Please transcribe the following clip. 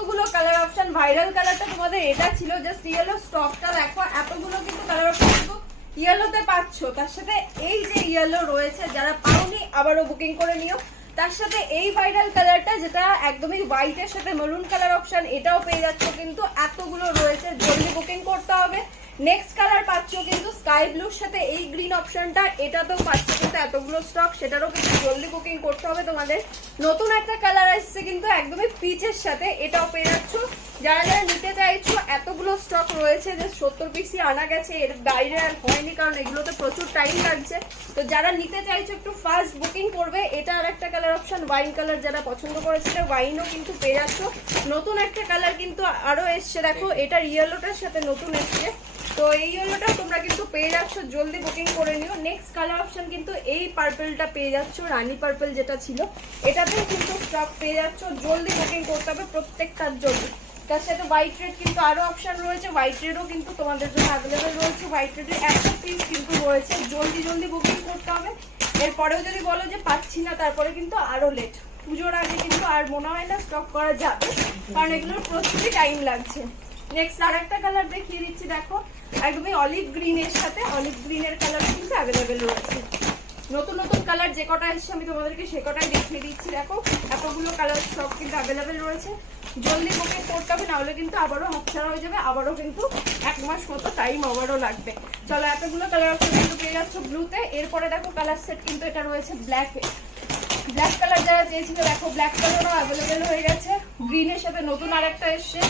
এতগুলো colour option, viral কালারটা তোমাদের এটা ছিল, জাস্ট ইয়েলো স্টকটা দেখো, এতগুলো কিন্তু কালার অপশন কিন্তু ইয়েলোতে পাচ্ছ। তার সাথে এই যে ইয়েলো রয়েছে, যারা পাওনি আবারও বুকিং করে নিও। তার সাথে এই ভাইরাল কালারটা যেটা একদমই হোয়াইটের সাথে মেরুন কালার অপশন, এটাও পেয়ে যাচ্ছ কিন্তু, এতগুলো রয়েছে, জলদি বুকিং করতে হবে। নেক্সট কালার পাচ্ছ কিন্তু স্কাই ব্লুর সাথে এই গ্রিন অপশনটা, এটাতেও পাচ্ছ কিন্তু এতগুলো স্টক, সেটারও কিন্তু জলদি বুকিং করতে হবে তোমাদের। নতুন একটা কালার আসছে কিন্তু একদমই পিচের সাথে, এটাও পেয়ে যাচ্ছ। যারা যারা নিতে চাইছো, এতগুলো স্টক রয়েছে যে 70 পিসই আনা গেছে, এর বাইরে আর হয়নি, কারণ এগুলোতে প্রচুর টাইম লাগছে। তো যারা নিতে চাইছো একটু ফাস্ট বুকিং করবে। এটা আর একটা কালার অপশন ওয়াইন কালার, যারা পছন্দ করেছিল ওয়াইনও কিন্তু পেয়ে যাচ্ছ। নতুন একটা কালার কিন্তু আরো এসছে দেখো, এটা ইয়েলোটার সাথে নতুন এসছে, তো এই ইয়েলোটাও তোমরা কিন্তু পেয়ে যাচ্ছ, জলদি বুকিং করে নিও। নেক্সট কালার অপশন কিন্তু এই পার্পলটা পেয়ে যাচ্ছ, রানী পার্পল যেটা ছিল, এটাতেও কিন্তু স্টক পেয়ে যাচ্ছ, জলদি বুকিং করতে হবে প্রত্যেকটার জন্য। তার সাথে হোয়াইট রেড কিন্তু আরো অপশন রয়েছে, হোয়াইট রেডও কিন্তু তোমাদের জন্য অ্যাভেলেবেল রয়েছে। হোয়াইট রেডের 100 পিস কিন্তু রয়েছে, জলদি জলদি বুকিং করতে হবে। এরপরেও যদি বলো যে পাচ্ছি না, তারপরে কিন্তু আরো লেট, পুজোর আগে কিন্তু আর মনে হয় না স্টক করা যাবে, কারণ এগুলোর প্রচুরই টাইম লাগছে। নেক্সট আর একটা কালার দেখিয়ে দিচ্ছি দেখো, একদমই অলিভ গ্রিনের সাথে, অলিভ গ্রিনের কালার কিন্তু অ্যাভেলেবেল রয়েছে। নতুন নতুন কালার যে কটা এসছে আমি তোমাদেরকে সে কটাই দেখিয়ে দিচ্ছি দেখো, এতগুলো কালার সব কিন্তু অ্যাভেলেবেল রয়েছে, জলদি বুকিং করতে হবে, নাহলে কিন্তু আবারও হাতছাড়া হয়ে যাবে, আবারও কিন্তু 1 মাস মতো টাইম আবারও লাগবে। চলো, এতগুলো কালার অপশন কিন্তু পেয়ে যাচ্ছ ব্লুতে। এরপরে দেখো কালার সেট কিন্তু এটা রয়েছে ব্ল্যাকে, ব্ল্যাক কালার যারা চেয়েছিল দেখো, ব্ল্যাক কালারও অ্যাভেলেবেল হয়ে গেছে। গ্রিনের সাথে নতুন আরেকটা এসছে,